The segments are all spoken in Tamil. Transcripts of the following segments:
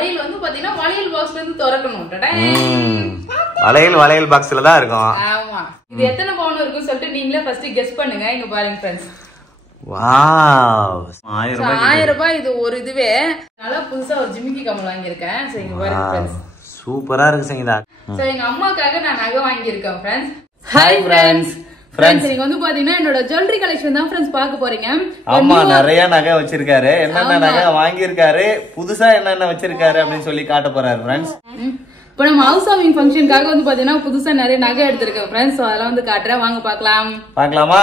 வளையல் வந்து பாத்தீங்கன்னா வளையல் பாக்ஸ்ல இருந்து திறக்கணும். வளையல் பாக்ஸ்ல தான் இருக்கும். ஆமா. இது எத்தனை பவுன் இருக்குன்னு சொல்லிட்டு நீங்களே ஃபர்ஸ்ட் கெஸ் பண்ணுங்க. இங்க பாருங்க ஃப்ரெண்ட்ஸ். வாவ் 1000 ரூபாய் இது ஒரு இதுவே. நல்லா புதுசா ஒரு ஜிமிக்கி கம்மல் வாங்கியிருக்கேன். சோ இங்க பாருங்க ஃப்ரெண்ட்ஸ். சூப்பரா இருக்கு சங்கீதா. சோ எங்க அம்மாக்காக நான் நகை வாங்கியிருக்கேன் ஃப்ரெண்ட்ஸ். Hi friends. ஃப்ரெண்ட்ஸ் நீங்க வந்து பாத்தீங்கன்னா என்னோட ஜுவல்லரி கலெக்ஷன் தான் ஃப்ரெண்ட்ஸ் பார்க்க போறீங்க. அம்மா நிறைய நகை வச்சிருக்காரு. என்னென்ன நகை வாங்கியிருக்காரு, புதுசா என்னென்ன வச்சிருக்காரு அப்படின்னு சொல்லி காட்ட போறாரு ஃப்ரெண்ட்ஸ். இப்போ நம்ம ஹவுஸ் வார்மிங் ஃபங்க்ஷனுக்காக வந்து பாத்தீங்கன்னா புதுசா நிறைய நகை எடுத்திருக்கேன் ஃப்ரெண்ட்ஸ். சோ அதெல்லாம் வந்து காட்டுறேன், வாங்க பார்க்கலாம். பார்க்கலாமா?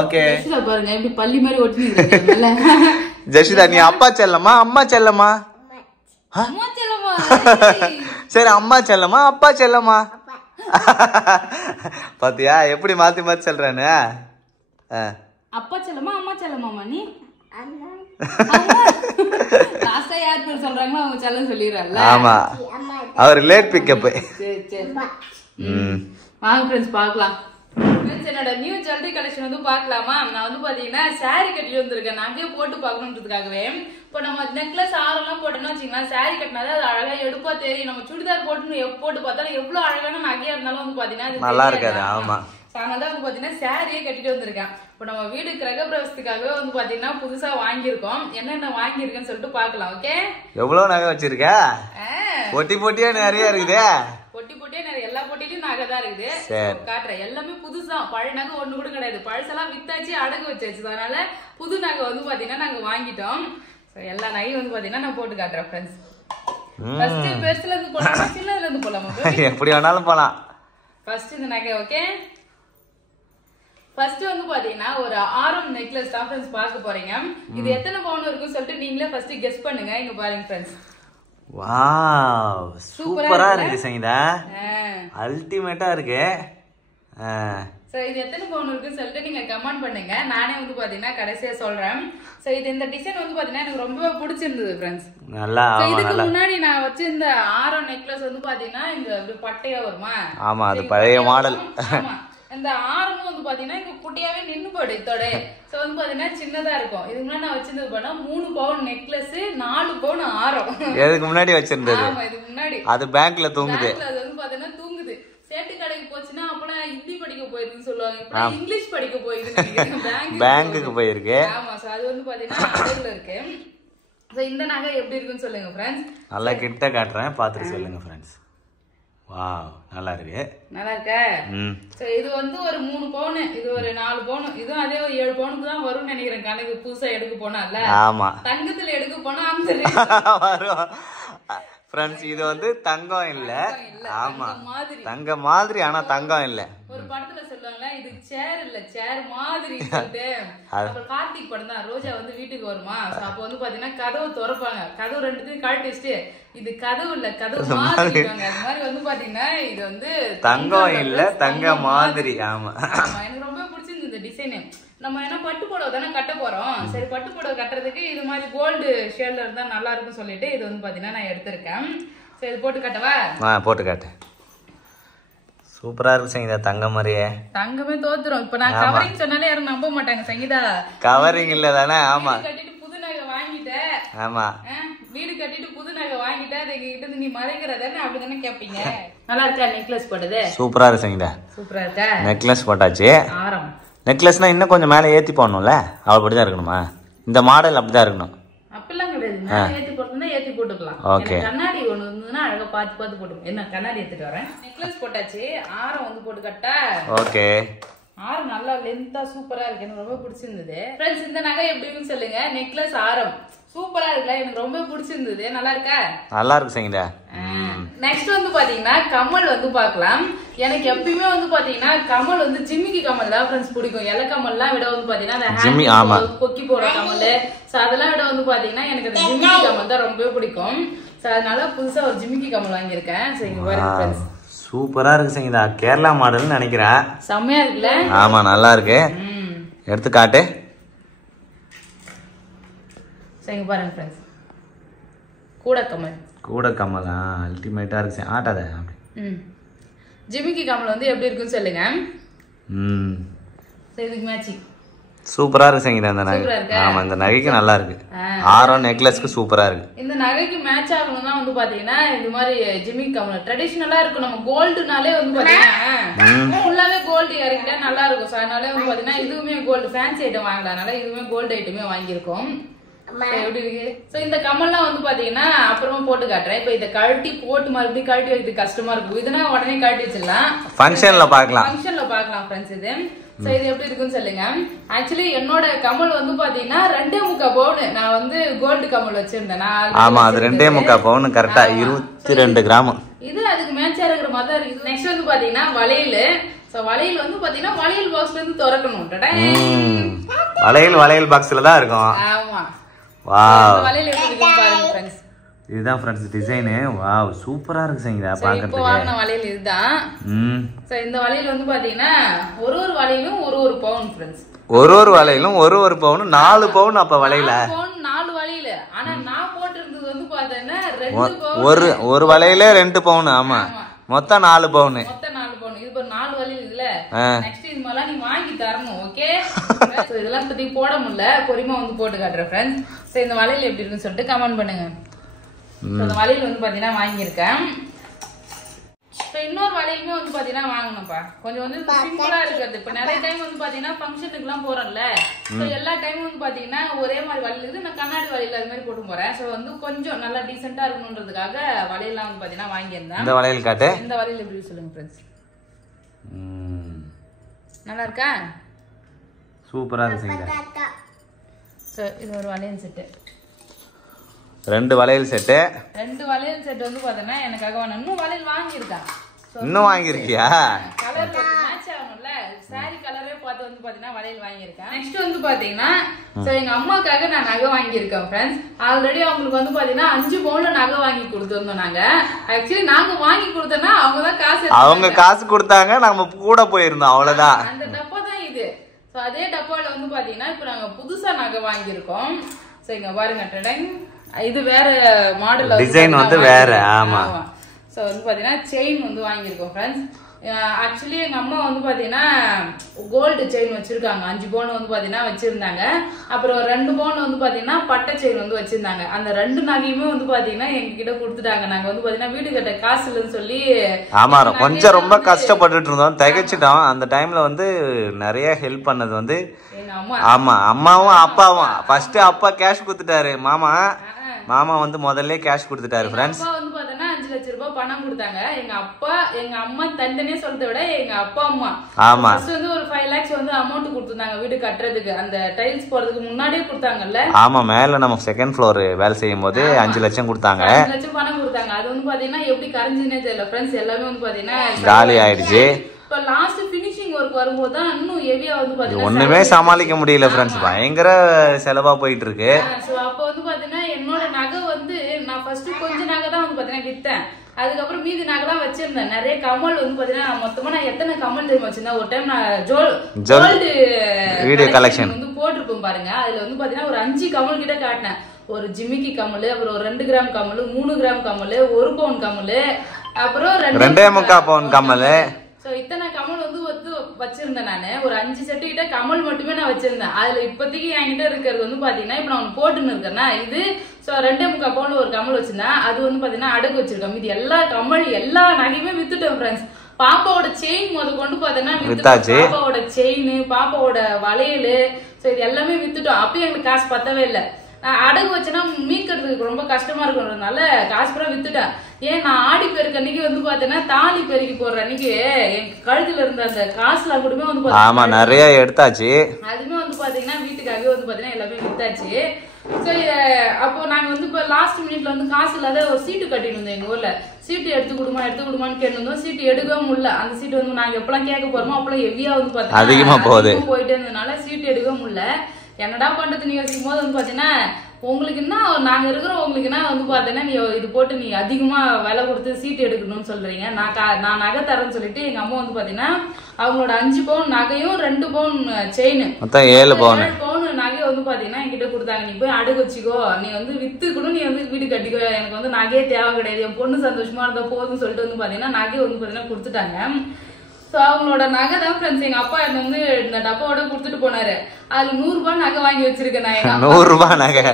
ஓகே. ஜெஷிதா பாருங்க எப்படி பள்ளி மாதிரி ஒட்டினீங்க. ஜெஷிதா நீ அப்பா செல்லமா அம்மா செல்லமா? அம்மா செல்லமா. சரி அம்மா செல்லமா அப்பா செல்லமா? பாத்தியா எப்படி மாத்தி மாத்தி சொல்றானு. அப்பா செல்லமா அம்மா செல்லமாமா? நீ லாஸ்டா யார் பேர் சொல்றாங்களோ அவங்க செல்லம் சொல்லிடுறாங்கல்ல. ஆமா அவர் லேட் பிக்கப். சரி சரி வாங்க ஃப்ரெண்ட்ஸ் பார்க்கலாம். ஃப்ரெண்ட்ஸ் என்னோட நியூ ஜுவல்லரி கலெக்ஷன் வந்து பார்க்கலாமா? நான் வந்து பாத்தீங்கன்னா சாரி கட்டிட்டு வந்திருக்கேன். நகையை போட்டு பார்க்கணுன்றதுக்காகவே. இப்போ நம்ம நெக்லஸ் ஆரெல்லாம் போட்டோம்னா வச்சுக்கலாம், சாரி கட்டினாதான் அது அழகா எடுப்பா தெரியும். நம்ம சுடிதார் போட்டு பார்த்தாலும் எவ்வளவு அழகான நகையா இருந்தாலும் வந்து பாத்தீங்கன்னா நல்லா இருக்காது. ஆமா அதனால வந்து பாத்தீங்கன்னா சாரியே கட்டிட்டு வந்திருக்கேன். இப்போ நம்ம வீடு கிரகப்பிரவேசத்துக்காகவே வந்து பாத்தீங்கன்னா புதுசா வாங்கியிருக்கோம். என்னென்ன வாங்கியிருக்கேன்னு சொல்லிட்டு பாக்கலாம். ஓகே எவ்வளவு நகை வச்சிருக்க? போட்டியா நிறைய இருக்குது. போட்டியே நிறைய, எல்லா போட்டியிலும் நகை தான் இருக்குது. காட்டுறேன். எல்லாமே புதுசா, பழைய நகை ஒண்ணு கூட கிடையாது. பழசெல்லாம் வித்தாச்சு, அடகு வச்சாச்சு. அதனால புது நகை வந்து பாத்தீங்கன்னா நாங்க வாங்கிட்டோம். எல்லா நகையும் வந்து பாத்தீங்கன்னா நான் போட்டு காட்டுறேன் ஃப்ரெண்ட்ஸ். ஃபர்ஸ்ட் பெருசுல இருந்து போலாமா சின்னதுல இருந்து போலாமா? எப்படி வேணாலும் போலாம். ஃபர்ஸ்ட் இந்த நகை. ஓகே. ஃபர்ஸ்ட் வந்து பாத்தீங்கன்னா ஒரு ஆரம் நெக்லஸ் தான் ஃப்ரெண்ட்ஸ் பார்க்க போறீங்க. இது எத்தனை பவுன் இருக்குன்னு சொல்லிட்டு நீங்களே ஃபர்ஸ்ட் கெஸ் பண்ணுங்க. இங்க பாருங்க ஃப்ரெண்ட்ஸ். வாவ் சூப்பரா இருக்கு சங்கீதா. அல்டிமேட்டா இருக்கு. சோ இது எத்தனை பவுன் இருக்குன்னு சொல்லிட்டு நீங்க கமெண்ட் பண்ணுங்க. நானே வந்து பாத்தீங்கன்னா கடைசியா சொல்றேன். சோ இது இந்த டிசைன் வந்து பாத்தீங்கன்னா எனக்கு ரொம்ப பிடிச்சிருந்தது ஃப்ரெண்ட்ஸ். நல்லா. இதுக்கு முன்னாடி நான் வச்சிருந்த ஆரம் நெக்லஸ் வந்து பாத்தீங்கன்னா இங்க அப்படியே பட்டையா வருமா? ஆமா அது பழைய மாடல். ஆமா இந்த ஆரமும் வந்து பாத்தீங்கன்னா இங்க குட்டியாவே நின்னு போடு இதோட. சோ வந்து பாத்தீங்கன்னா சின்னதா இருக்கும். இதுக்கு முன்னாடி நான் வச்சிருந்தது பண்ணா 3 பவுன் நெக்லஸ் 4 பவுன் ஆரம். எதுக்கு முன்னாடி வச்சிருந்தது? ஆமா இதுக்கு முன்னாடி அது பேங்க்ல தூங்குது. அது வந்து பாத்தீங்கன்னா தூங்குது. சேட்டு கடைக்கு போச்சுன்னா அப்பலாம் ஹிந்தி படிக்க போயிருக்குன்னு சொல்லுவாங்க. இப்போ இங்கிலீஷ் படிக்க போயிருக்குன்னு நினைக்கிறேன். பேங்க்குக்கு போயிருக்கு. ஆமா சோ அது வந்து பாத்தீங்கன்னா அடகுல இருக்கு. சோ இந்த நகை எப்படி இருக்குன்னு சொல்லுங்க ஃப்ரெண்ட்ஸ். நல்லா கிட்ட காட்டுறேன், பாத்துட்டு சொல்லுங்க ஃப்ரெண்ட்ஸ். வாவ் நல்லா இருக்கு. நல்லா இருக்கா? சோ இது வந்து ஒரு 3 பவுன், இது ஒரு 4 பவுன், இதுவும் அதே ஒரு 7 பவுனுக்கு தான் வரும்னு நினைக்கிறேன். கணக்கு புதுசா எடுக்க போனால. ஆமா தங்கத்துல எடுக்க போனா அந்த வரும் ஃப்ரெண்ட்ஸ். இது வந்து தங்கம் இல்ல. ஆமா தங்க மாதிரி, ஆனா தங்கம் இல்ல. ஒரு படத்துல சொல்லுவாங்க இது சேர் இல்ல சேர் மாதிரி சொல்லிட்டு. அப்புறம் கார்த்திக் படம் தான், ரோஜா வந்து வீட்டுக்கு வருமா, அப்ப வந்து பாத்தீங்கன்னா கதவு திறப்பாங்க, கதவு ரெண்டுத்தையும் கழட்டிட்டு இது கதவு இல்ல கதவு மாதிரி. அது மாதிரி வந்து பாத்தீங்கன்னா இது வந்து தங்கம் இல்ல தங்க மாதிரி. ஆமா எனக்கு ரொம்ப பிடிச்சிருந்தது இந்த டிசைன். நம்ம என்ன பட்டு புடவை தானே கட்ட போறோம். சரி பட்டு புடவை கட்டுறதுக்கு இது மாதிரி கோல்டு ஷேட்ல இருந்தா நல்லா இருக்கும்னு சொல்லிட்டு இது வந்து பாத்தீங்கன்னா நான் எடுத்திருக்கேன். சரி இது போட்டு காட்டவா? போட்டு காட்டு. சூப்பரா இருக்கு சங்கீதா, தங்க மாதிரியே. தங்கமே தோத்துரும். இப்ப நான் கவரிங் சொன்னாலே யாரும் நம்ப மாட்டாங்க சங்கீதா. கவரிங் இல்ல தானே? ஆமா கட்டிட்டு புது நகை வாங்கிட்டேன். ஆமா வீடு கட்டிட்டு புது நகை வாங்கிட்டேன், அது கிட்ட இருந்து நீ மறைக்கிறதானே அப்படிதானே கேப்பீங்க. நல்லா இருக்கா நெக்லஸ் போட்டது? சூப்பரா இருக்கு சங்கீதா. சூப்பரா இருக்கா? நெக்லஸ் போட்டாச்சு. ஆரம் நெக்லஸ்னா இன்னும் கொஞ்சம் மேல ஏத்தி போடணும்ல, அப்படிதான் இருக்கணுமா? இந்த மாடல் அப்படிதான் இருக்கணும். அப்படிலாம் கிடையாது, நான் ஏத்தி போட்டா ஏத்தி போட்டுக்கலாம். ஓகே கண்ணாடி ஒண்ணு இருந்ததுன்னா அழகா பார்த்து பார்த்து போட்டுக்கலாம். என்ன கண்ணாடி எடுத்துட்டு வரேன். நெக்லஸ் போட்டாச்சு, ஆரம் வந்து போட்டு கட்டா. ஓகே ஆரம் நல்லா லென்த்தா சூப்பரா இருக்கு, எனக்கு ரொம்ப பிடிச்சிருந்தது. ஃப்ரெண்ட்ஸ் இந்த நகை எப்படி இருக்குன்னு சொல்லுங்க. நெக்லஸ் ஆரம் சூப்பரா இருக்குல்ல, எனக்கு ரொம்ப பிடிச்சிருந்தது. நல்லா இருக்கா? நல்லா இருக்கு சங்கீதா. நெக்ஸ்ட் வந்து பாத்தீங்கன்னா கமல் வந்து பாக்கலாம். எனக்கு எப்பயுமே வந்து பாத்தீங்கன்னா கமல் வந்து ஜிமிக்கி கமல் தான் ஃப்ரெண்ட்ஸ் பிடிக்கும். எல்ல கமல்லாம் விட வந்து பாத்தீங்கன்னா கொக்கி போற கமல், சோ அதெல்லாம் விட வந்து பாத்தீங்கன்னா எனக்கு அந்த ஜிமிக்கி கமல் தான் ரொம்ப பிடிக்கும். சோ அதனால புதுசா ஒரு ஜிமிக்கி கமல் வாங்கியிருக்கேன். சோ இங்க பாருங்க ஃப்ரெண்ட்ஸ், சூப்பரா இருக்கு சங்கீதா. கேரளா மாடல்னு நினைக்கிறேன். செம்மையா இருக்குல்ல? ஆமா நல்லா இருக்கு. எடுத்து காட்டு. இங்க பாருங்க ஃப்ரெண்ட்ஸ், கூட கமல் அல்டிமேட்டா இருக்கு. ஆட்டாத ஜிமிக்கி கமல் வந்து எப்படி இருக்குன்னு சொல்லுங்க. இதுக்கு மேட்சிங் சூப்பரா இருக்கு சங்கீதா இந்த நகை. ஆமா இந்த நகைக்கு நல்லா இருக்கு. ஆரம் நெக்லஸ்க்கு சூப்பரா இருக்கு. இந்த நகைக்கு மேட்ச் ஆகணும்னா வந்து பாத்தீங்கன்னா இந்த மாதிரி ஜிம்மி கம்மல் ட்ரெடிஷனலா இருக்கும். நம்ம கோல்டுனாலே வந்து பாத்தீங்கன்னா ஃபுல்லாவே கோல்டு இறக்கிட்டா நல்லா இருக்கும். சோ அதனால வந்து பாத்தீங்கன்னா இதுவுமே கோல்டு ஃபேன்சி ஐட்டம் வாங்கலாம்னால இதுவுமே கோல்டு ஐட்டமே வாங்கியிருக்கோம். எப்படி இருக்கு? சோ இந்த கம்மல்லாம் வந்து பாத்தீங்கன்னா அப்புறமா போட்டு காட்டுறேன். இப்ப இதை கழட்டி போட்டு மறுபடியும் கழட்டி வைக்கிறது கஷ்டமா இருக்கும். இதுனா உடனே கழட்டி வச்சிடலாம். ஃபங்க்ஷன்ல பாக்கலாம் ஃப்ரெண்ட்ஸ். இது சோ இது எப்படி இருக்குன்னு சொல்லுங்க. ஆக்சுவலி என்னோட கமல் வந்து பாத்தீங்கன்னா 2.25 பவுன் நான் வந்து கோல்டு கமல் வச்சிருந்தேன். ஆமா அது 2.25 பவுன் கரெக்டா 22 கிராம். இது அதுக்கு மேட்சா இருக்கிற மாதிரி தான் இருக்கு. நெக்ஸ்ட் வந்து பாத்தீங்கன்னா வளையல். சோ வளையல் வந்து பாத்தீங்கன்னா வளையல் பாக்ஸ்ல இருந்து திறக்கணும். வளையல் பாக்ஸ்ல தான் இருக்கும். ஆமா வாவ் வளையல் எப்படி இருக்குன்னு பாருங்க ஃப்ரெண்ட்ஸ். இதுதான் ஃப்ரெண்ட்ஸ் டிசைன். வாவ் சூப்பரா இருக்கு சங்கீதா பாக்கிறதுக்கு. இப்போ வாங்குன வளையல் இதுதான். சோ இந்த வளையல் வந்து பாத்தீங்கன்னா ஒரு வளையலும் ஒரு பவுன் ஃப்ரெண்ட்ஸ். ஒரு வளையலும் ஒரு பவுன் 4 பவுன். அப்ப வளையல 4 வளையல். ஆனா நான் போட்டிருந்தது வந்து பாத்தீங்கன்னா 2 பவுன். ஒரு வளையல 2 பவுன். ஆமா மொத்தம் 4 பவுன். இது ஒரு 4 வளையல் இதுல. நெக்ஸ்ட் இது மாதிரி நீ வாங்கி தரணும். ஓகே சோ இதெல்லாம் பத்தி போட முடியல. பொறுமையா வந்து போட்டு காட்டுறேன் ஃப்ரெண்ட்ஸ். சோ இந்த வளையல் எப்படி இருக்குன்னு சொல்லிட்டு கமெண்ட் பண்ணுங்க. இந்த வளையல் வந்து பாத்தீங்கன்னா வாங்கியிருக்கேன். இன்னொரு வளையலுமே வந்து பாத்தீங்கன்னா வாங்கணும்ப்பா. கொஞ்சம் வந்து சிம்பிளா இருக்குது. இப்ப நிறைய டைம் வந்து பாத்தீங்கன்னா ஃபங்க்ஷனுக்கு எல்லாம் போறோம்ல. எல்லா டைமும் வந்து பாத்தீங்கன்னா ஒரே மாதிரி வளையல் இருக்குது. நான் கண்ணாடி வளையல் அது மாதிரி போட்டு போறேன். சோ வந்து கொஞ்சம் நல்லா டீசெண்டா இருக்கணும்ன்றதுக்காக வளையல்லாம் வந்து பாத்தீங்கன்னா வாங்கியிருந்தேன். இந்த வளையல் காட்டு. இந்த வளையல் எப்படி சொல்லுங்க ஃப்ரெண்ட்ஸ். நல்லா இருக்கா? சூப்பரா இருக்கு. சோ இது ஒரு வளையல் செட்டு. 2 வளையல் செட்டு. 2 வளையல் செட் வந்து பாத்தீங்கன்னா எனக்காக வேணும். இன்னும் வளையல் வாங்கியிருக்கேன். இன்னும் வாங்கிருக்கியா? கலர் மேட்ச் ஆகணும்ல. சாரி கலரே பார்த்து வந்து பாத்தீங்கன்னா வளையல் வாங்கியிருக்கேன். நெக்ஸ்ட் வந்து பாத்தீங்கன்னா சோ எங்க அம்மாக்காக நான் நகை வாங்கியிருக்கேன் ஃப்ரெண்ட்ஸ். ஆல்ரெடி அவங்களுக்கு வந்து பாத்தீங்கன்னா 5 பவுன்ல நகை வாங்கி கொடுத்துருந்தோம் நாங்க. ஆக்சுவலி நாங்க வாங்கி கொடுத்தோம்னா அவங்க தான் காசு கொடுத்தாங்க. நம்ம கூட போயிருந்தோம் அவ்வளவுதான். அந்த டப்பா தான் இது. சோ அதே டப்பால வந்து பாத்தீங்கன்னா இப்ப நாங்க புதுசா நகை வாங்கியிருக்கோம். சோ இங்க பாருங்க இது வேற மாடல் டிசைன் வந்து வேற. ஆமா சோ வந்து பாத்தீங்கன்னா செயின் வந்து வாங்கியிருக்கோம் ஃப்ரெண்ட்ஸ். ஆக்சுவலி எங்க அம்மா வந்து பாத்தீங்கன்னா கோல்டு செயின் வச்சிருக்காங்க. 5 பவுன் வந்து பாத்தீங்கன்னா வச்சிருந்தாங்க. அப்புறம் 2 பவுன் வந்து பாத்தீங்கன்னா பட்டை செயின் வந்து வச்சிருந்தாங்க. அந்த 2 நகையுமே வந்து பாத்தீங்கன்னா எங்க கிட்ட கொடுத்துட்டாங்க. நாங்க வந்து பாத்தீங்கன்னா வீடு கட்ட காசு இல்லைன்னு சொல்லி. ஆமா கொஞ்சம் ரொம்ப கஷ்டப்பட்டுட்டு இருந்தோம். திகைச்சிட்டோம். அந்த டைம்ல வந்து நிறைய ஹெல்ப் பண்ணது வந்து ஆமா அம்மாவும் அப்பாவும். ஃபர்ஸ்ட் அப்பா கேஷ் கொடுத்துட்டாரு. மாமா வந்து முதல்ல கேஷ் கொடுத்துட்டாரு ஃப்ரெண்ட்ஸ். அப்பா வந்து பாத்தீங்கன்னா 5 லட்சம் ரூபாய் பணம் கொடுத்தாங்க. எங்க அப்பா எங்க அம்மா தனித்தனியே சொல்றதை விட எங்க அப்பா அம்மா ஃபர்ஸ்ட் வந்து ஒரு 5 lakhs வந்து அமௌண்ட் கொடுத்துட்டாங்க வீடு கட்டுறதுக்கு. அந்த டைல்ஸ் போறதுக்கு முன்னாடியே கொடுத்தாங்கல்ல. ஆமா மேல நம்ம செகண்ட் ஃப்ளோர் வேலை செய்யும் போது 5 லட்சம் கொடுத்தாங்க. 5 லட்சம் பணம் கொடுத்தாங்க. அது வந்து பாத்தீங்கன்னா எப்படி கரைஞ்சுனே தெரியல ஃப்ரெண்ட்ஸ். எல்லாமே வந்து பாத்தீங்கன்னா காலி ஆயிடுச்சு. இப்ப லாஸ்ட் ஃபினிஷிங் ஒர்க் வரும்போது தான் இன்னும் ஹெவியா வந்து பாத்தீங்கன்னா ஒண்ணுமே சமாளிக்க முடியல ஃப்ரெண்ட்ஸ். பயங்கர செலவா போயிட்டு இருக்கு. சோ அப்ப வந்து பாத்தீங்கன்னா என்னோட நகை வந்து நான் ஃபர்ஸ்ட் கொஞ்சம் நகை தான் வந்து பாத்தீங்கன்னா வித்தேன். அதுக்கப்புறம் மீதி நகை தான் வச்சிருந்தேன். நிறைய கமல் வந்து பாத்தீங்கன்னா மொத்தமா நான் எத்தனை கமல் தெரியுமா வச்சிருந்தேன். ஒரு டைம் நான் கோல்டு வீடியோ கலெக்ஷன் வந்து போட்டிருப்போம் பாருங்க. அதுல வந்து பாத்தீங்கன்னா ஒரு 5 கமல் கிட்ட காட்டினேன். ஒரு ஜிமிக்கி கமல், அப்புறம் ஒரு 2 கிராம் கமல், 3 கிராம் கமல், 1 பவுன் கமல், அப்புறம் 2.25 பவுன் கமல். சோ இத்தனை கமல் வந்து வச்சிருந்தேன் நானு. ஒரு 5 செட்டு கிட்ட கமல் மட்டுமே நான் வச்சிருந்தேன். அதுல இப்போதைக்கு என்கிட்ட இருக்கிறது வந்து பாத்தீங்கன்னா இப்ப நான் போட்டுன்னு இருக்கேன்னா இது 2.25 பவுன்ல ஒரு கமல் வச்சிருந்தேன். அது வந்து பாத்தீங்கன்னா அடகு வச்சிருக்கேன். இது எல்லா கமல் எல்லா நகையுமே வித்துட்டேன் ஃப்ரெண்ட்ஸ். பாப்பாவோட செயின் முத கொண்டு பாத்தீங்கன்னா பாப்பாவோட செயின், பாப்பாவோட வளையல், சோ இது எல்லாமே வித்துட்டோம். அப்பயும் எங்களுக்கு காசு பத்தவே இல்லை. நான் அடகு வச்சேன்னா மீட்கிறதுக்கு ரொம்ப கஷ்டமா இருக்குன்றதுனால காசு பூரா வித்துட்டேன். ஏன் நான் ஆடி பெருக்கு அன்னைக்கு வந்து பாத்தீங்கன்னா தாலி பெருக்கி போடுற அன்னைக்கு என் கழுத்துல இருந்த அந்த காசுல கூடமே வந்து நிறைய எடுத்தாச்சு. அதுமே வந்து பாத்தீங்கன்னா வீட்டுக்காகவே வந்து பாத்தீங்கன்னா எல்லாமே வித்தாச்சு. சோ அப்போ நாங்க வந்து இப்ப லாஸ்ட் மினிட்ல வந்து காசு இல்லாத ஒரு சீட்டு கட்டிட்டு இருந்தோம். எங்க ஊர்ல சீட்டு எடுத்து கொடுமான்னு கேட்டு சீட்டு எடுக்கவே முடியல. அந்த சீட்டு வந்து நாங்க எப்பெல்லாம் கேட்க போறோமோ அப்பெல்லாம் ஹெவியா வந்து பாத்தீங்கன்னா அதிகமா போயிட்டே இருந்ததுனால சீட்டு எடுக்க முடியல. என்னடா பண்றது நீ யோசிக்கும் போது வந்து பாத்தீங்கன்னா உங்களுக்கு என்ன நாங்க இருக்கிறோம் உங்களுக்கு என்ன வந்து பாத்தீங்கன்னா நீ இது போட்டு நீ அதிகமா விலை கொடுத்து சீட்டு எடுக்கணும்னு சொல்றீங்க. நான் நகை தரேன்னு சொல்லிட்டு எங்க அம்மா வந்து பாத்தீங்கன்னா அவங்களோட 5 பவுன் நகையும் 2 பவுன் செயின் 7 பவுன் நகையை வந்து பாத்தீங்கன்னா என்கிட்ட கொடுத்தாங்க. நீ போய் அடகு வச்சுக்கோ, நீ வந்து வித்து கூட நீ வந்து வீடு கட்டிக்கோ, எனக்கு வந்து நகையே தேவை கிடையாது, என் பொண்ணு சந்தோஷமா இருந்தா போதும்னு சொல்லிட்டு வந்து பாத்தீங்கன்னா நகையை வந்து பாத்தீங்கன்னா கொடுத்துட்டாங்க. சோ அவங்களோட நகை தான் ஃப்ரெண்ட்ஸ் எங்க அப்பா என்ன வந்து இந்த டப்பாவோட கொடுத்துட்டு போனாரு. அதுல 100 ரூபாய் நகை வாங்கி வச்சிருக்கேன் நான். 100 ரூபாய் நகை.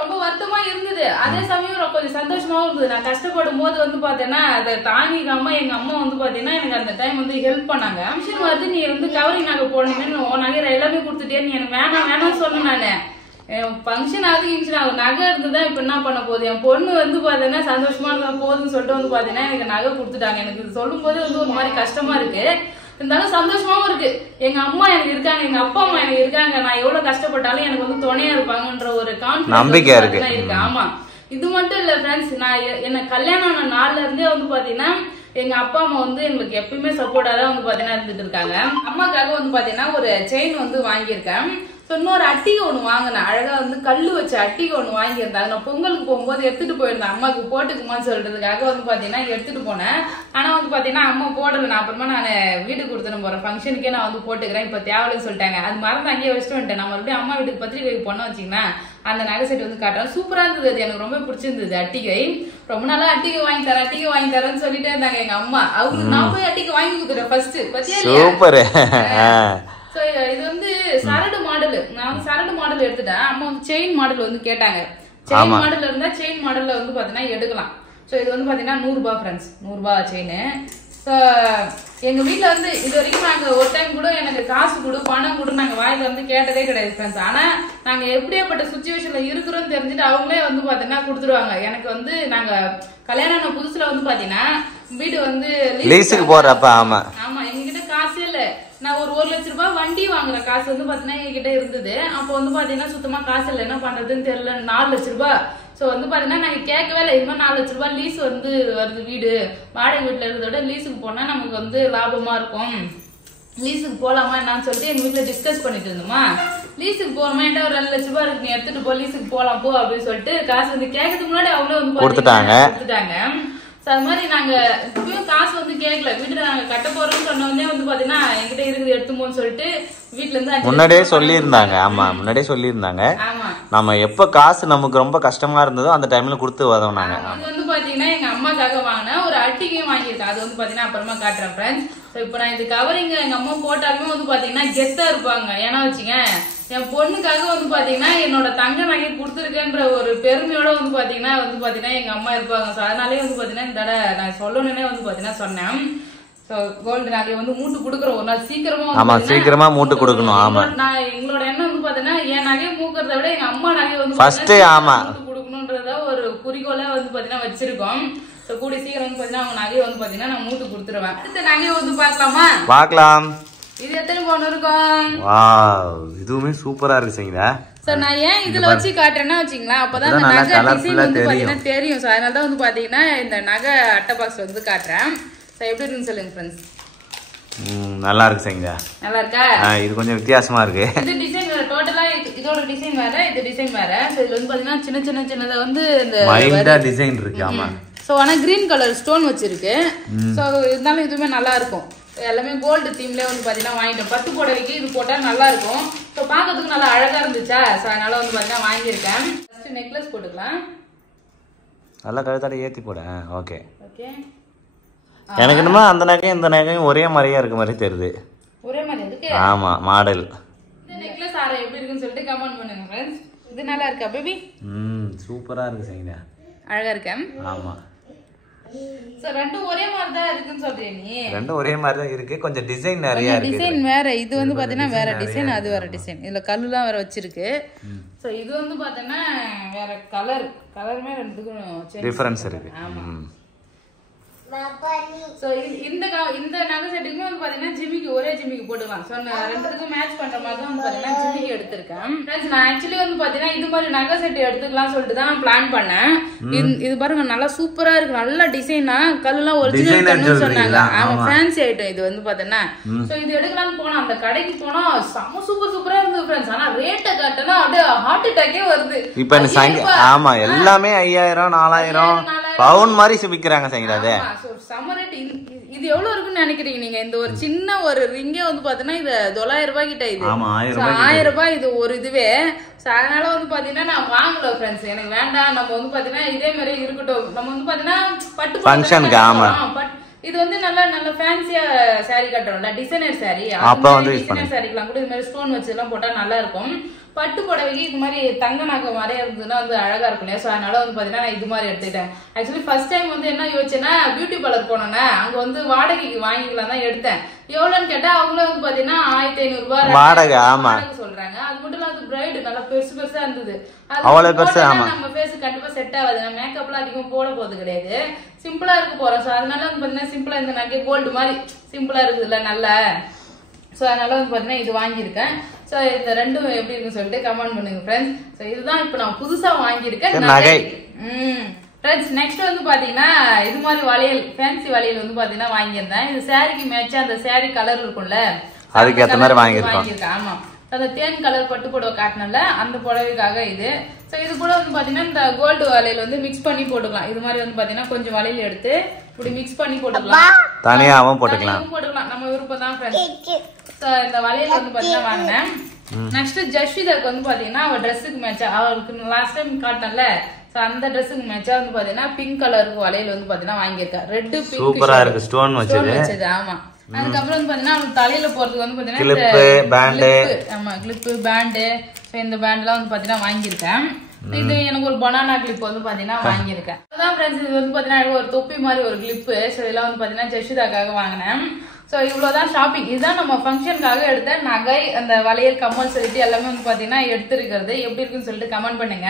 ரொம்ப வருத்தமா இருந்தது. அதே சமயம் கொஞ்சம் சந்தோஷமாவும் இருந்தது. நான் கஷ்டப்படும் போது வந்து பாத்தீங்கன்னா அதை தாங்கிக்காம எங்க அம்மா வந்து பாத்தீங்கன்னா எனக்கு அந்த டைம் வந்து ஹெல்ப் பண்ணாங்க. ஃபங்க்ஷன் வந்து நீ வந்து கவரிங் நகை போடணும்னு உன் நகை எல்லாமே கொடுத்துட்டே நீ எனக்கு வேணாம்னு சொன்னேன் நானு. ஃபங்க்ஷன் ஆகுது நகை இருந்துதான் இப்ப என்ன பண்ண போகுது. என் பொண்ணு வந்து பாத்தீங்கன்னா சந்தோஷமா இருந்தா போதுன்னு சொல்லிட்டு வந்து பாத்தீங்கன்னா எனக்கு நகை கொடுத்துட்டாங்க. எனக்கு சொல்லும் போது வந்து ஒரு மாதிரி கஷ்டமா இருக்கு, இருந்தாலும் சந்தோஷமாவும் இருக்கு. எங்க அம்மா எனக்கு இருக்காங்க, எங்க அப்பா அம்மா எனக்கு இருக்காங்க, நான் எவ்வளவு கஷ்டப்பட்டாலும் எனக்கு வந்து துணையா இருப்பாங்கன்ற ஒரு நம்பிக்கை இருக்கு. ஆமா, இது மட்டும் இல்ல ஃப்ரெண்ட்ஸ், நான் என்ன கல்யாணம் ஆன நாள்ல இருந்தே வந்து பாத்தீங்கன்னா எங்க அப்பா அம்மா வந்து எங்களுக்கு எப்பயுமே சப்போர்ட்டா தான் வந்து பாத்தீங்கன்னா இருந்துட்டு இருக்காங்க. அம்மாக்காக வந்து பாத்தீங்கன்னா ஒரு செயின் வந்து வாங்கியிருக்கேன். இன்னொரு அட்டிகை ஒண்ணு வாங்கினேன், அழகா வந்து கல்லு வச்ச அட்டிகை ஒண்ணு வாங்கியிருந்தாங்க. நான் பொங்கலுக்கு போகும்போது எடுத்துட்டு போயிருந்தேன், அம்மாக்கு போட்டுக்குமான்னு சொல்றதுக்காக வந்து பாத்தீங்கன்னா எடுத்துட்டு போனேன். ஆனா வந்து பாத்தீங்கன்னா அம்மா போடல. நான் அப்புறமா நான் வீட்டுக்கு கொடுத்துட்டு போறேன், ஃபங்க்ஷனுக்கே நான் வந்து போட்டுக்கிறேன், இப்ப தேவைன்னு சொல்லிட்டாங்க. அது மறந்து அங்கேயே வச்சுட்டு வந்துட்டேன். நான் மறுபடியும் அம்மா வீட்டுக்கு பத்திரிக்கைக்கு போனோம் வச்சுங்கன்னா அந்த நகை செட் வந்து காட்டுறேன். சூப்பரா இருந்தது, அது எனக்கு ரொம்ப பிடிச்சிருந்தது. அட்டிகை ரொம்ப நாளா அட்டிகை வாங்கி தரேன்னு சொல்லிட்டே இருந்தாங்க எங்க அம்மா. அவங்களுக்கு நான் போய் அட்டிகை வாங்கி கொடுத்துறேன் ஃபர்ஸ்ட். பத்தியா இது வந்து சரடு மாடல். நான் வந்து சரடு மாடல் எடுத்துட்டேன். அம்மா வந்து செயின் மாடல் வந்து கேட்டாங்க. செயின் மாடல் இருந்தா செயின் மாடல்ல வந்து பாத்தீங்கன்னா எடுக்கலாம். சோ இது வந்து பாத்தீங்கன்னா 100 ரூபாய் ஃப்ரெண்ட்ஸ், 100 ரூபாய் செயின். எங்க வீட்டுல வந்து இது வரைக்கும் நாங்க ஒரு டைம் கூட எனக்கு காசு கொடு பணம் கொடு நாங்க வாயில வந்து கேட்டதே கிடையாது ஃப்ரெண்ட்ஸ். ஆனா நாங்க எப்படியாப்பட்ட சுச்சுவேஷன்ல இருக்கிறோம்னு தெரிஞ்சுட்டு அவங்களே வந்து பாத்தீங்கன்னா கொடுத்துருவாங்க. எனக்கு வந்து நாங்க கல்யாணம் ஆன புதுசுல வந்து பாத்தீங்கன்னா வீடு வந்து லீஸுக்கு போறப்ப ஆமா எங்ககிட்ட காசே இல்ல. நான் ஒரு 1 லட்சம் ரூபாய் வண்டி வாங்குற காசு வந்து பாத்தீங்கன்னா எங்ககிட்ட இருந்தது. அப்ப வந்து பாத்தீங்கன்னா சுத்தமா காசு இல்ல, என்ன பண்றதுன்னு தெரியல. 4 லட்சம் ரூபாய். சோ வந்து பாத்தீங்கன்னா நாங்க கேட்கவே இல்லை, இது மாதிரி 4 லட்சம் ரூபாய் லீஸ் வந்து வருது, வீடு வாடகை வீட்டுல இருக்கிறத விட லீஸுக்கு போனா நமக்கு வந்து லாபமா இருக்கும், லீஸுக்கு போலாமா என்னன்னு சொல்லிட்டு எங்க வீட்டுல டிஸ்கஸ் பண்ணிட்டு இருந்தோமா. லீஸுக்கு போறோமா, என்கிட்ட ஒரு 2 லட்சம் ரூபாய் இருக்கு, நீ எடுத்துட்டு போ, லீஸுக்கு போலாம் போ அப்படின்னு சொல்லிட்டு காசு வந்து கேட்கறதுக்கு முன்னாடி அவங்களே வந்து கொடுத்துட்டாங்க. அது மாதிரி நாங்க இப்பயும் காசு வந்து கேட்கல, வீட்டுல நாங்க கட்ட போறோம்னு சொன்னோடனே வந்து பாத்தீங்கன்னா என்கிட்ட இருக்குது எடுத்துமோன்னு சொல்லிட்டு வீட்டுல இருந்து முன்னாடியே சொல்லியிருந்தாங்க. ஆமா முன்னாடியே சொல்லியிருந்தாங்க. நம்ம எப்ப காசு நமக்கு ரொம்ப கஷ்டமா இருந்ததோ அந்த டைம்ல கொடுத்து உதவுனாங்க. இது வந்து பாத்தீங்கன்னா எங்க அம்மாக்காக வாங்கின ஒரு அட்டிகையும் வாங்கியிருக்கேன். அது வந்து பாத்தீங்கன்னா அப்புறமா காட்டுறேன் ஃப்ரெண்ட்ஸ். இப்ப நான் இது கவரிங் எங்க அம்மா போட்டாலுமே வந்து பாத்தீங்கன்னா கெத்தா இருப்பாங்க. ஏன்னா வச்சுங்க என் பொண்ணுக்காக வந்து பாத்தீங்கன்னா என்னோட தங்க நகை கொடுத்துருக்கேன்ற ஒரு பெருமையோட வந்து பாத்தீங்கன்னா எங்க அம்மா இருப்பாங்க. அதனாலே வந்து பாத்தீங்கன்னா இந்த தடவை நான் சொல்லணும்னே வந்து பாத்தீங்கன்னா சொன்னேன். கோல்டு நகை வந்து மூட்டு குடுக்குறோம் ஒரு நாள் சீக்கிரமா மூட்டு கொடுக்கணும். ஆமா நான் எங்களோட எண்ணம் வந்து பாத்தீங்கன்னா என் நகையை மூக்கிறத விட எங்க அம்மா நகை வந்து மூட்டு கொடுக்கணும்ன்றத ஒரு குறிக்கோளா வந்து பாத்தீங்கன்னா வச்சிருக்கோம். கூடி சீக்கிரம் வந்து பாத்தீங்கன்னா அவங்க நகையை வந்து பாத்தீங்கன்னா நான் மூட்டு கொடுத்துருவேன். அடுத்த நகையை வந்து பார்க்கலாம். இது எத்தனை பவுன் இருக்கும்? வாவ், இதுவுமே சூப்பரா இருக்கு சரிங்களா. சோ நான் ஏன் இதுல வச்சு காட்டுறேன்னா வச்சுங்களா, அப்பதான் அந்த நகை டிசைன் வந்து பாத்தீங்கன்னா தெரியும். சோ அதனாலதான் வந்து பாத்தீங்கன்னா இந்த நகை அட்டை பாக்ஸ் வந்து காட்டுறேன். சோ எப்படி இருக்குன்னு சொல்லுங்க ஃப்ரெண்ட்ஸ். நல்லா இருக்கு சரிங்களா. நல்லா இருக்கா? இது கொஞ்சம் வித்தியாசமா இருக்கு. இது டிசைன் வேற, டோட்டலா இதோட டிசைன் வேற, இது டிசைன் வேற. சோ இதுல வந்து பாத்தீங்கன்னா சின்னதா வந்து இந்த மைண்டா டிசைன் இருக்கு. ஆமா. சோ ஆனா கிரீன் கலர் ஸ்டோன் வச்சிருக்கு. சோ இருந்தாலும் இதுவுமே நல்லா இருக்கும். எல்லாமே கோல்டு தீம்ல வந்து பாத்தீங்கன்னா வாங்கிட்டோம். பட்டு புடவைக்கு இது போட்டா நல்லா இருக்கும். சோ பாக்கிறதுக்கு நல்லா அழகா இருந்துச்சா, சோ அதனால வந்து பாத்தீங்கன்னா வாங்கியிருக்கேன். ஃபர்ஸ்ட் நெக்லஸ் போட்டுக்கலாம். நல்லா கழுத்தாடி ஏத்தி போடு. Okay okay. எனக்கு என்னமோ அந்த நகையும் இந்த நகையும் ஒரே மாதிரியா இருக்க மாதிரி தெரியுது. ஒரே மாதிரி இருக்கு. ஆமா மாடல். இந்த நெக்லஸ் ஆற எப்படி இருக்குன்னு சொல்லிட்டு கமெண்ட் பண்ணுங்க फ्रेंड्स. இது நல்லா இருக்கா பேபி? சூப்பரா இருக்கு சரிங்களா. அழகா இருக்கு. ஆமா. சோ ரெண்டும் ஒரே மாதிரி தான் இருக்குன்னு சொல்றீங்க நீ? ரெண்டும் ஒரே மாதிரி தான் இருக்கு, கொஞ்சம் டிசைன் நிறைய இருக்கு. டிசைன் வேற, இது வந்து பாத்தீங்கன்னா வேற டிசைன், அது வேற டிசைன். இதுல கல்லுலாம் வேற வச்சிருக்கு. சோ இது வந்து பாத்தீங்கன்னா வேற கலருமே ரெண்டுக்கும் டிஃபரன்ஸ் இருக்கு. ஆமா. சோ இந்த நகை செட்டுக்குமே வந்து பாத்தீங்கன்னா ஜிமிக்கு ஒரே ஜிமிக்கு போட்டுக்கலாம். சோ ரெண்டுத்துக்கும் மேட்ச் பண்ற மாதிரி தான் வந்து பாத்தீங்கன்னா ஜிமிக்கு எடுத்திருக்கேன். ஃப்ரெண்ட்ஸ் நான் ஆக்சுவலி வந்து பாத்தீங்கன்னா இது மாதிரி நகை செட் எடுத்துக்கலாம் சொல்லிட்டு தான் பிளான் பண்ணேன். இது பாருங்க நல்லா சூப்பரா இருக்கு, நல்ல டிசைனா, கல்லாம் ஒரிஜினல் சொன்னாங்க. ஆமா ஃபேன்சி ஐட்டம் இது வந்து பாத்தீங்கன்னா. சோ இது எடுக்கலாம்னு போனா அந்த கடைக்கு போனா செம சூப்பரா இருந்தது ஃப்ரெண்ட்ஸ். ஆனா ரேட்ட காட்டனா அப்படியே ஹார்ட் அட்டாக்கே வருது. இப்ப ஆமா எல்லாமே 5000 4000 பவுன் மாதிரி விக்கிறாங்க சரிங்களா. இது எவ்வளவு இருக்குன்னு நினைக்கிறீங்க நீங்க? இந்த ஒரு சின்ன ஒரு ரிங்கே வந்து பாத்தீங்கன்னா இது 900 ரூபாய் கிட்ட. இது 1000 ரூபாய் இது ஒரு இதுவே. அதனால வந்து பாத்தீங்கன்னா நான் வாங்கல ஃப்ரெண்ட்ஸ், எனக்கு வேண்டாம். நம்ம வந்து பாத்தீங்கன்னா இதே மாதிரி இருக்கட்டும். நம்ம வந்து பாத்தீங்கன்னா பட்டு இது வந்து நல்ல ஃபேன்சியா saree கட்டுறோம்ல, டிசைனர் saree. அப்ப வந்து டிசைனர் சாரிக்குலாம் கூட இது மாதிரி ஸ்டோன் வச்சு எல்லாம் போட்டா நல்லா இருக்கும். பட்டு புடவைக்கு இது மாதிரி தங்க நகை மாதிரி இருந்ததுன்னா வந்து அழகா இருக்கும் இல்லையா? ஸோ அதனால வந்து பாத்தீங்கன்னா நான் இது மாதிரி எடுத்துக்கிட்டேன். ஆக்சுவலி ஃபர்ஸ்ட் டைம் வந்து என்ன யோசிச்சேன்னா, பியூட்டி பார்லர் போனோன்னே அங்க வந்து வாடகைக்கு வாங்கிக்கலாம் தான் எடுத்தேன். எவ்வளவுன்னு கேட்டா அவங்களும் வந்து பாத்தீங்கன்னா 1500 ரூபாய் வாடகை. ஆமா சொல்றாங்க. அது மட்டும் இல்லாம அது பிரைடு நல்லா பெருசா இருந்தது. அவ்வளவு பெருசா. ஆமா நம்ம ஃபேஸ் கண்டிப்பா செட் ஆகாது. நம்ம மேக்கப்லாம் அதிகமா போட போறது கிடையாது, சிம்பிளா இருக்க போறோம். ஸோ அதனால வந்து பாத்தீங்கன்னா சிம்பிளா இந்த நகை கோல்டு மாதிரி சிம்பிளா இருக்குதுல்ல நல்லா. ஸோ அதனால வந்து பாத்தீங்கன்னா இது வாங்கியிருக்கேன். ஸோ இந்த ரெண்டும் எப்படி இருக்குன்னு சொல்லிட்டு கமெண்ட் பண்ணுங்க ஃப்ரெண்ட்ஸ். ஸோ இதுதான் இப்போ நான் புதுசா வாங்கியிருக்கேன் நகை. ஃப்ரெண்ட்ஸ் நெக்ஸ்ட் வந்து பாத்தீங்கன்னா இது மாதிரி வளையல், ஃபேன்சி வளையல் வந்து பாத்தீங்கன்னா வாங்கியிருந்தேன். இது சாரிக்கு மேட்சா அந்த சாரி கலர் இருக்கும்ல, அதுக்கு ஏத்த மாதிரி வாங்கியிருக்கேன். ஆமா அந்த தேன் கலர் பட்டு புடவை காட்டினல அந்த புடவைக்காக இது. ஸோ இது கூட வந்து பாத்தீங்கன்னா இந்த கோல்டு வளையல் வந்து மிக்ஸ் பண்ணி போட்டுக்கலாம். இது மாதிரி வந்து பாத்தீங்கன்னா கொஞ்சம் வளையல் எடுத்து இப்படி மிக்ஸ் பண்ணி போட்டுக்கலாம், தனியாவும் போட்டுக்கலாம். நம்ம விருப்பம் தான் ஃப்ரெண்ட்ஸ். ஸோ இந்த வளையல் வந்து பாத்தீங்கன்னா வாங்கினேன். நெக்ஸ்ட் ஜஸ்விதாக்கு வந்து பாத்தீங்கன்னா அவ ட்ரெஸ்ஸுக்கு மேட்சா, அவருக்கு லாஸ்ட் டைம் காட்டினல, ஸோ அந்த ட்ரெஸ்ஸுக்கு மேட்சா வந்து பாத்தீங்கன்னா பிங்க் கலருக்கு வளையல் வந்து பாத்தீங்கன்னா வாங்கியிருக்கேன். ரெட் பிங்க் சூப்பரா இருக்கு, ஸ்டோன் வச்சது. ஆமா அதுக்கப்புறம் வந்து பாத்தீங்கன்னா அவனுக்கு தலையில போறதுக்கு வந்து பாத்தீங்கன்னா கிளிப்பு பேண்டு. ஸோ இந்த பேண்ட்லாம் வந்து பாத்தீங்கன்னா வாங்கியிருக்கேன். இது எனக்கு ஒரு பனானா கிளிப் வந்து பாத்தீங்கன்னா வாங்கியிருக்கேன். அதான் ஃப்ரெண்ட்ஸ் இது வந்து பாத்தீங்கன்னா ஒரு தொப்பி மாதிரி ஒரு கிளிப்பு. ஸோ இதெல்லாம் வந்து பாத்தீங்கன்னா ஜஸ்விதாக்காக வாங்கினேன். ஸோ இவ்வளவுதான் ஷாப்பிங். இதுதான் நம்ம ஃபங்க்ஷனுக்காக எடுத்த நகை, அந்த வளையல் கம்மல் சொல்லிட்டு எல்லாமே வந்து பாத்தீங்கன்னா எடுத்துருக்கிறது. எப்படி இருக்குன்னு சொல்லிட்டு கமெண்ட் பண்ணுங்க.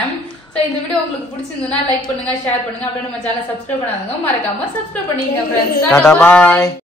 ஸோ இந்த வீடியோ உங்களுக்கு பிடிச்சிருந்ததுன்னா லைக் பண்ணுங்க, ஷேர் பண்ணுங்க. அப்படியே நம்ம சேனல் சப்ஸ்கிரைப் பண்ணாதவங்க மறக்காம சப்ஸ்கிரைப் பண்ணிக்கங்க ஃப்ரெண்ட்ஸ்.